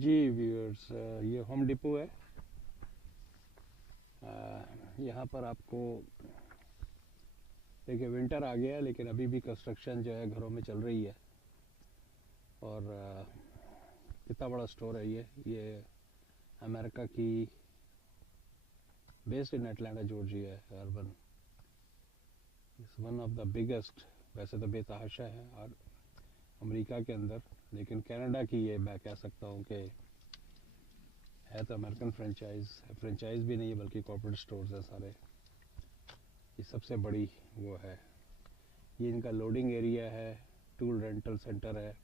जी viewers, ये home depot है। यहाँ पर आपको देखिए विंटर आ गया है, लेकिन अभी भी कंस्ट्रक्शन जो है घरों में चल रही है। और कितना बड़ा स्टोर है ये अमेरिका की, बेस्ड इन एटलांटा जॉर्जिया है। Urban it's one of the biggest, वैसे तो बेतहाशा है और अमेरिका के अंदर, लेकिन कनाडा की ये मैं कह सकता हूँ कि है तो अमेरिकन फ्रेंचाइज भी नहीं है बल्कि कॉर्पोरेट स्टोर्स है सारे। ये सबसे बड़ी वो है। ये इनका लोडिंग एरिया है, टूल रेंटल सेंटर है।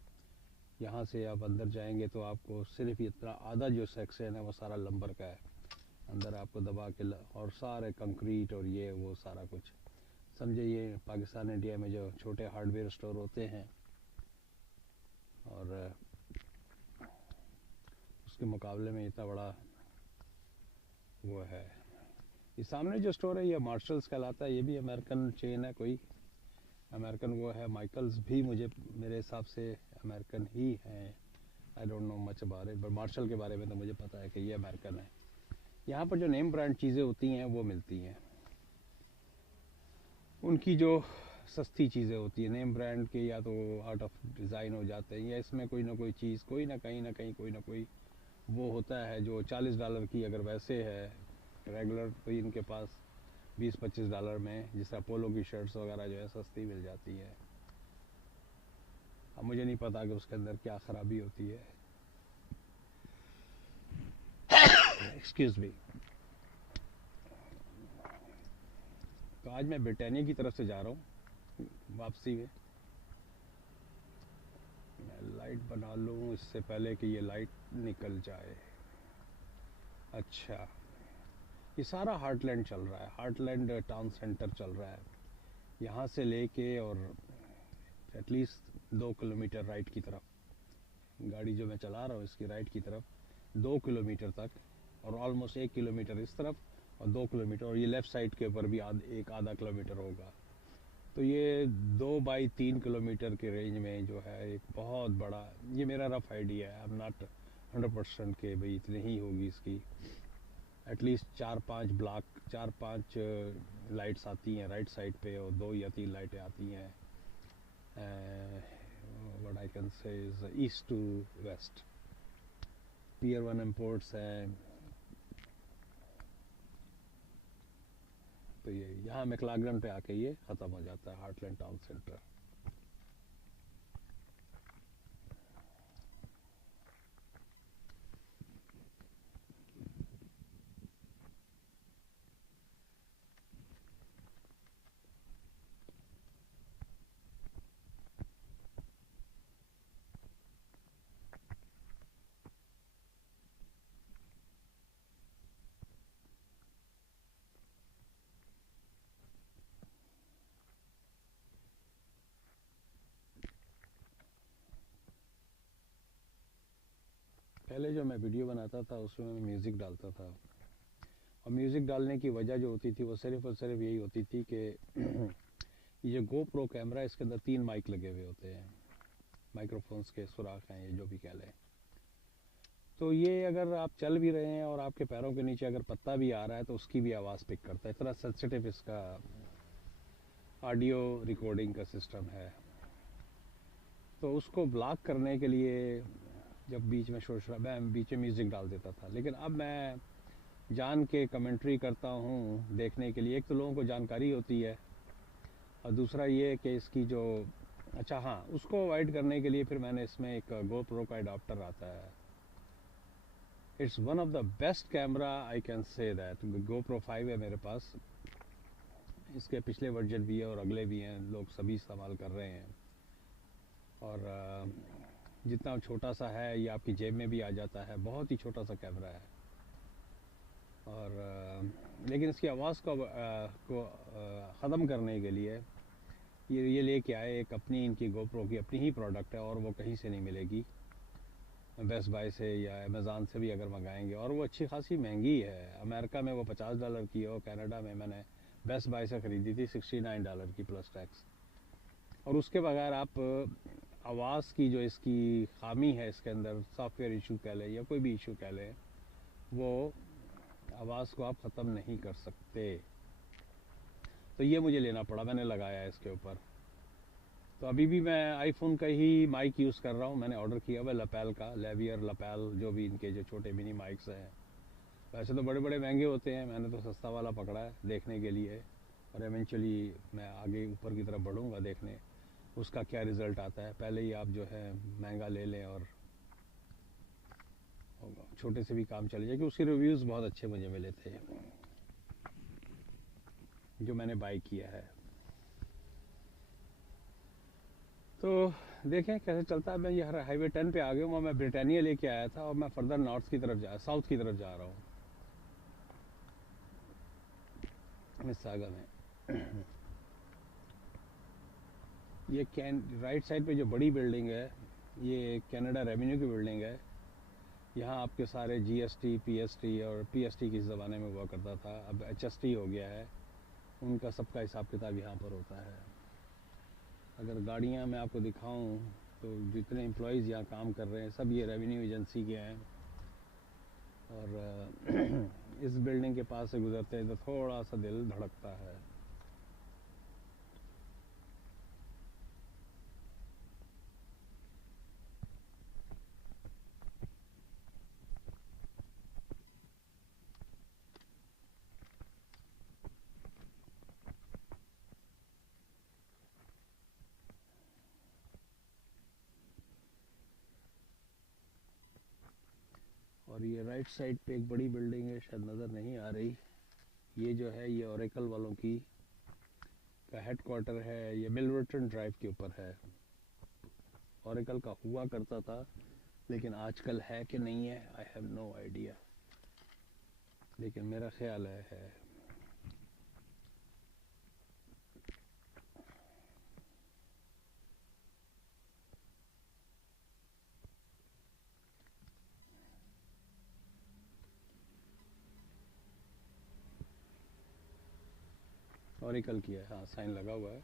यहाँ से आप अंदर जाएंगे तो आपको सिर्फ इतना आधा जो सेक्शन है वो सारा लंबर का है। अंदर आपको दबा के और सारे कंक्रीट और ये वो सारा कुछ समझे। ये पाकिस्तान इंडिया में जो छोटे हार्डवेयर स्टोर होते हैं और उसके मुकाबले में इतना बड़ा वो है। ये सामने जो स्टोर है ये मार्शल्स कहलाता है। ये भी अमेरिकन चेन है, कोई अमेरिकन वो है। माइकल्स भी मुझे मेरे हिसाब से अमेरिकन ही हैं। I don't know much about it, but Marshall के बारे में तो मुझे पता है कि ये अमेरिकन है। यहाँ पर जो नेम ब्रांड चीज़ें होती हैं वो मिलती हैं। उनकी जो सस्ती चीज़ें होती हैं नेम ब्रांड के, या तो आउट ऑफ डिज़ाइन हो जाते हैं, या इसमें कोई ना कोई चीज़ कोई ना कहीं कोई ना कोई वो होता है जो $40 की अगर वैसे है रेगुलर, तो इनके पास $20-25 में, जिस तरह पोलो की शर्ट्स वगैरह जो है सस्ती मिल जाती है। अब मुझे नहीं पता कि उसके अंदर क्या ख़राबी होती है। Excuse me. तो आज मैं ब्रिटानिया की तरफ से जा रहा हूँ वापसी में। मैं लाइट बना लूँ इससे पहले कि ये लाइट निकल जाए। अच्छा, ये सारा हार्टलैंड चल रहा है, हार्टलैंड टाउन सेंटर चल रहा है। यहाँ से लेके और एटलीस्ट 2 किलोमीटर राइट की तरफ, गाड़ी जो मैं चला रहा हूँ इसकी राइट की तरफ 2 किलोमीटर तक, और ऑलमोस्ट 1 किलोमीटर इस तरफ और 2 किलोमीटर, और ये लेफ़्ट साइड के ऊपर भी एक आधा किलोमीटर होगा। तो ये 2 बाई 3 किलोमीटर के रेंज में जो है एक बहुत बड़ा, ये मेरा रफ आइडिया है। आई एम नॉट 100% के भाई इतनी ही होगी इसकी। एटलीस्ट 4-5 ब्लॉक, 4-5 लाइट्स आती हैं राइट साइड पे, और 2 या 3 लाइटें आती हैं what I can say is east to west. Pier 1 imports हैं। तो ये यहाँ मैक्लागन पे आके ये ख़त्म हो जाता है हार्टलैंड टाउन सेंटर। पहले जो मैं वीडियो बनाता था उसमें मैं म्यूज़िक डालता था, और म्यूज़िक डालने की वजह जो होती थी वो सिर्फ़ और सिर्फ यही होती थी कि ये जो GoPro कैमरा है इसके अंदर 3 माइक लगे हुए होते हैं, माइक्रोफोन्स के सुराख हैं, ये जो भी कह लें। तो ये अगर आप चल भी रहे हैं और आपके पैरों के नीचे अगर पत्ता भी आ रहा है तो उसकी भी आवाज़ पिक करता है। इतना सेंसिटिव इसका ऑडियो रिकॉर्डिंग का सिस्टम है। तो उसको ब्लॉक करने के लिए जब बीच में मैं बीच में म्यूज़िक डाल देता था, लेकिन अब मैं जान के कमेंट्री करता हूँ देखने के लिए। एक तो लोगों को जानकारी होती है, और दूसरा ये कि इसकी जो, अच्छा हाँ, उसको अवॉइड करने के लिए फिर मैंने इसमें एक GoPro का अडाप्टर आता है। It's one of the best camera, I can say that. GoPro 5 है मेरे पास, इसके पिछले वर्जन भी है और अगले भी हैं, लोग सभी इस्तेमाल कर रहे हैं। और जितना छोटा सा है ये आपकी जेब में भी आ जाता है, बहुत ही छोटा सा कैमरा है। और लेकिन इसकी आवाज़ को ख़त्म करने के लिए ये लेके आए एक अपनी, इनकी GoPro की अपनी ही प्रोडक्ट है, और वो कहीं से नहीं मिलेगी। बेस्ट बाय से या अमेज़ॉन से भी अगर मंगाएंगे, और वो अच्छी खासी महंगी है। अमेरिका में वो $50 की है, और कनाडा में मैंने बेस्ट बाय से ख़रीदी थी $69 की प्लस टैक्स। और उसके बगैर आवाज़ की जो इसकी खामी है इसके अंदर, सॉफ्टवेयर इशू कह लें या कोई भी इशू कह लें, वो आवाज़ को आप ख़त्म नहीं कर सकते। तो ये मुझे लेना पड़ा, मैंने लगाया है इसके ऊपर। तो अभी भी मैं आईफोन का ही माइक यूज़ कर रहा हूँ। मैंने ऑर्डर किया हुआ लपैल का, लेवियर लपैल, जो भी इनके जो छोटे मिनी माइक्स हैं। वैसे तो बड़े बड़े महंगे होते हैं, मैंने तो सस्ता वाला पकड़ा है देखने के लिए, और एवेंचुअली मैं आगे ऊपर की तरफ बढ़ूँगा देखने उसका क्या रिज़ल्ट आता है। पहले ही आप जो है महंगा ले लें और छोटे से भी काम चले जाए, कि उसके रिव्यूज़ बहुत अच्छे मुझे मिले थे जो मैंने बाई किया है। तो देखें कैसे चलता है। मैं ये हाईवे 10 पे आ गया हूँ। मैं ब्रिटानिया लेके आया था और मैं फर्दर साउथ की तरफ जा रहा हूँ, मिसिसागा में। ये राइट साइड पे जो बड़ी बिल्डिंग है, ये कनाडा रेवेन्यू की बिल्डिंग है। यहाँ आपके सारे जीएसटी, पीएसटी, और पीएसटी किस ज़माने में हुआ करता था, अब एचएसटी हो गया है, उनका सबका हिसाब किताब यहाँ पर होता है। अगर गाड़ियाँ मैं आपको दिखाऊं तो जितने एम्प्लॉयज़ यहाँ काम कर रहे हैं सब ये रेवेन्यू एजेंसी के हैं। और इस बिल्डिंग के पास से गुजरते हैं तो थोड़ा सा दिल धड़कता है। और ये राइट साइड पे एक बड़ी बिल्डिंग है, शायद नज़र नहीं आ रही। ये जो है ये ओरेकल वालों की का हेडक्वार्टर है। ये मिलवर्टन ड्राइव के ऊपर है। ओरेकल का हुआ करता था, लेकिन आजकल है कि नहीं है, आई हैव नो आइडिया, लेकिन मेरा ख्याल है। ओरेकल की है, हाँ साइन लगा हुआ है।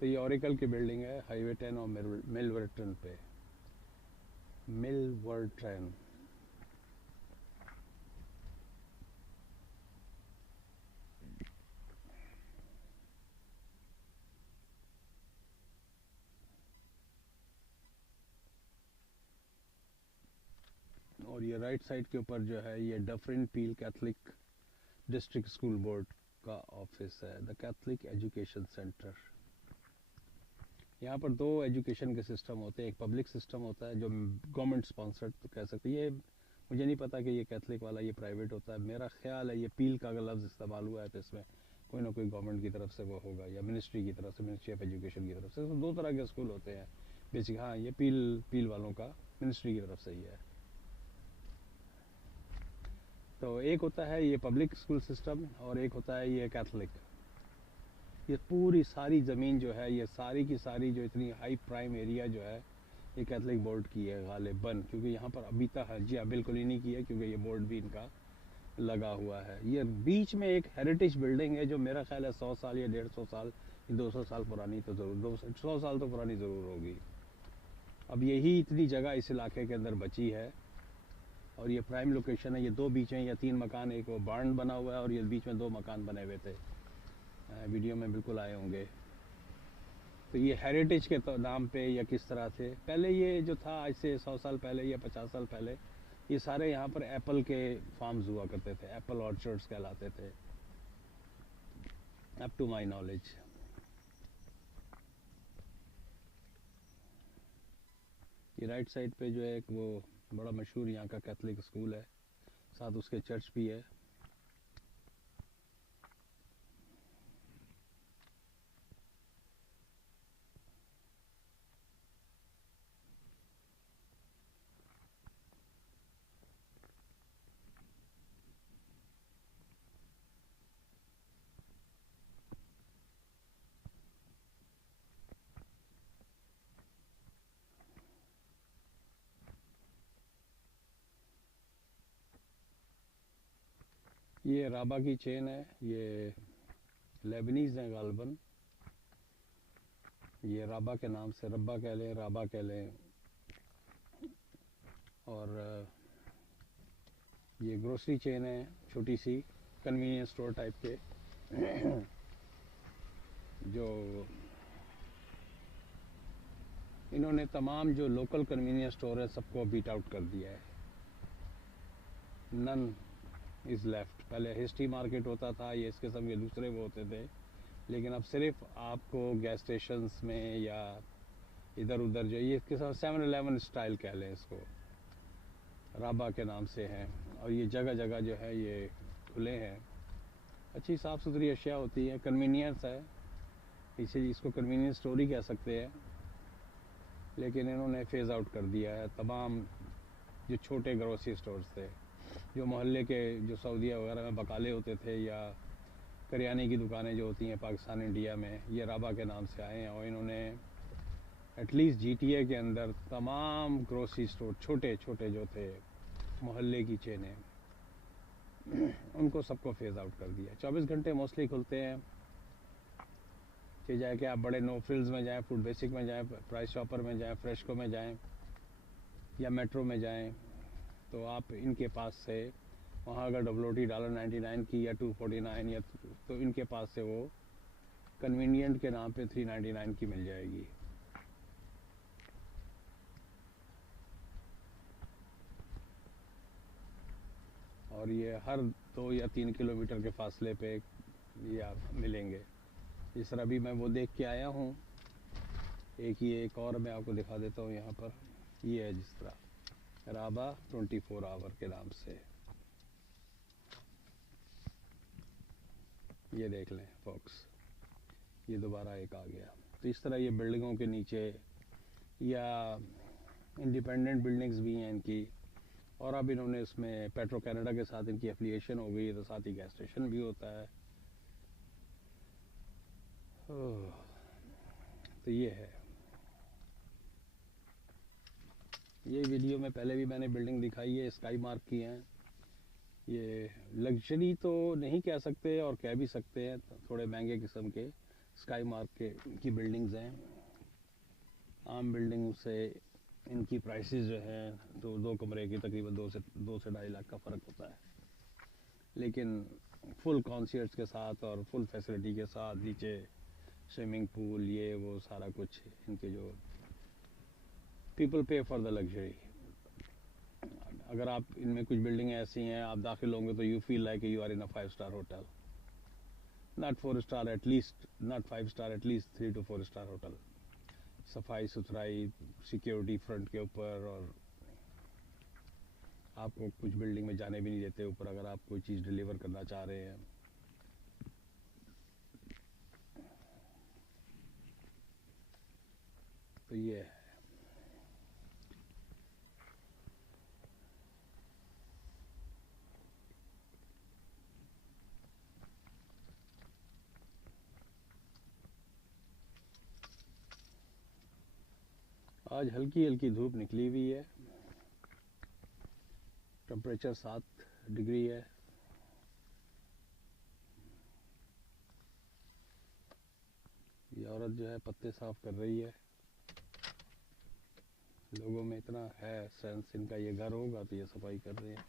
तो ये ओरेकल की बिल्डिंग है हाईवे 10 और मिलवर्टन पे, मिलवर्टन। और ये राइट साइड के ऊपर जो है ये डफरिन पील कैथलिक डिस्ट्रिक्ट स्कूल बोर्ड का ऑफिस है, द कैथलिक एजुकेशन सेंटर। यहाँ पर दो एजुकेशन के सिस्टम होते हैं, एक पब्लिक सिस्टम होता है जो गवर्नमेंट स्पॉन्सर्ड तो कह सकते हैं। ये मुझे नहीं पता कि ये कैथलिक वाला ये प्राइवेट होता है, मेरा ख्याल है ये पील का अगर लफ्ज़ इस्तेमाल हुआ है तो इसमें कोई ना कोई गवर्नमेंट की तरफ से वो होगा, या मिनिस्ट्री की तरफ से, मिनिस्ट्री ऑफ एजुकेशन की तरफ से। तो दो तरह के स्कूल होते हैं बेसिक। हाँ ये पील वालों का मिनिस्ट्री की तरफ से ही है। तो एक होता है ये पब्लिक स्कूल सिस्टम और एक होता है ये कैथलिक। ये पूरी सारी ज़मीन जो है, ये सारी की सारी जो इतनी हाई प्राइम एरिया जो है, ये कैथलिक बोर्ड की है गालिबन, क्योंकि यहाँ पर अभी तक हर्जिया बिल्कुल ही नहीं की है, क्योंकि ये बोर्ड भी इनका लगा हुआ है। ये बीच में एक हेरिटेज बिल्डिंग है जो मेरा ख्याल है 100 साल या 150 साल, 200 साल पुरानी तो ज़रूर, 100 साल तो पुरानी ज़रूर होगी। अब यही इतनी जगह इस इलाके के अंदर बची है, और ये प्राइम लोकेशन है। ये दो बीच में या तीन मकान, एक वो बार्न बना हुआ है और ये बीच में दो मकान बने हुए थे, वीडियो में बिल्कुल आए होंगे। तो ये हेरिटेज के नाम पे या किस तरह से, पहले ये जो था आज से 100 साल पहले या 50 साल पहले, ये सारे यहाँ पर एप्पल के फार्म्स हुआ करते थे, एप्पल ऑर्चर्ड्स कहलाते थे, अप टू माई नॉलेज। ये राइट साइड पे जो है एक वो बड़ा मशहूर यहाँ का कैथलिक स्कूल है, साथ उसके चर्च भी है। ये राबा की चेन है, ये लेबनीज़ हैं गालबन। ये राबा के नाम से, रब्बा कह लें, राबा कह लें। और ये ग्रोसरी चेन है, छोटी सी कन्वीनियंस स्टोर टाइप के जो इन्होंने तमाम जो लोकल कन्वीनियंस स्टोर है सबको बीट आउट कर दिया है। None is left. पहले हिस्ट्री मार्केट होता था, ये इस किस्म के दूसरे वो होते थे, लेकिन अब सिर्फ आपको गैस स्टेशंस में या इधर उधर जो ये इसके साथ 7-Eleven स्टाइल कह लें इसको, राबा के नाम से हैं। और ये जगह जगह जो है ये खुले हैं, अच्छी साफ़ सुथरी अशिया होती है, कन्वीनियंस है, इसे इसको कन्वीनियंस स्टोर ही कह सकते हैं। लेकिन इन्होंने फेज़ आउट कर दिया है तमाम जो छोटे ग्रोसरी स्टोर्स थे, जो मोहल्ले के जो सऊदीया वगैरह में बकाले होते थे या करियाने की दुकानें जो होती हैं पाकिस्तान इंडिया में, ये राबा के नाम से आए हैं। और इन्होंने एटलीस्ट GTA के अंदर तमाम ग्रोसरी स्टोर छोटे छोटे जो थे मोहल्ले की चेनें, उनको सबको फेज़ आउट कर दिया। 24 घंटे मोस्टली खुलते हैं, चाहे कि आप बड़े नो फ्रिल्स में जाएं, फूड बेसिक में जाएं, प्राइस शॉपर में जाएं, फ्रेशको में जाएं या मेट्रो में जाएं, तो आप इनके पास से वहाँ अगर WOT $99 की या 249 या तो इनके पास से वो कन्वीनियंट के नाम पे 399 की मिल जाएगी। और ये हर 2 या 3 किलोमीटर के फासले पे ये आप मिलेंगे। जिस तरह अभी मैं वो देख के आया हूँ, एक और मैं आपको दिखा देता हूँ यहाँ पर। ये है जिस तरह राबा 24 आवर के नाम से, ये देख लें फॉक्स, ये दोबारा एक आ गया। तो इस तरह ये बिल्डिंगों के नीचे या इंडिपेंडेंट बिल्डिंग्स भी हैं इनकी। और अब इन्होंने इसमें पेट्रो कैनेडा के साथ इनकी एफिलिएशन हो गई है, तो साथ ही गैस स्टेशन भी होता है। तो ये है, ये वीडियो में पहले भी मैंने बिल्डिंग दिखाई है, स्काई मार्क की हैं। ये लग्जरी तो नहीं कह सकते और कह भी सकते हैं, थोड़े महंगे किस्म के स्काई मार्क के की बिल्डिंग्स हैं। आम बिल्डिंग से इनकी प्राइसेस जो हैं तो 2 कमरे की तकरीबन 2 से 2.5 लाख का फ़र्क होता है, लेकिन फुल कॉन्सर्ट्स के साथ और फुल फैसिलिटी के साथ, नीचे स्विमिंग पूल, ये वो सारा कुछ, इनके जो पीपल पे फॉर द लग्जरी। अगर आप इनमें कुछ बिल्डिंग ऐसी हैं, आप दाखिल होंगे तो you feel like you are in a 5 star hotel, not 4 star at least, not 5 star, at least 3 to 4 star hotel. सफाई सुथराई, सिक्योरिटी फ्रंट के ऊपर, और आपको कुछ बिल्डिंग में जाने भी नहीं देते ऊपर अगर आप कोई चीज़ डिलीवर करना चाह रहे हैं। तो ये है। आज हल्की हल्की धूप निकली हुई है, टेम्परेचर 7 डिग्री है। ये औरत जो है पत्ते साफ कर रही है। लोगों में इतना है सेंस, इनका ये घर होगा तो ये सफाई कर रहे हैं।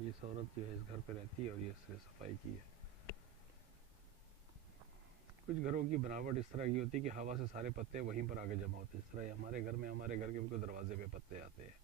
ये औरत जो है इस घर पे रहती है और ये इससे सफाई की है। कुछ घरों की बनावट इस तरह की होती है कि हवा से सारे पत्ते वहीं पर आके जमा होते हैं। इस तरह हमारे घर में हमारे घर के बिल्कुल दरवाजे पे पत्ते आते हैं।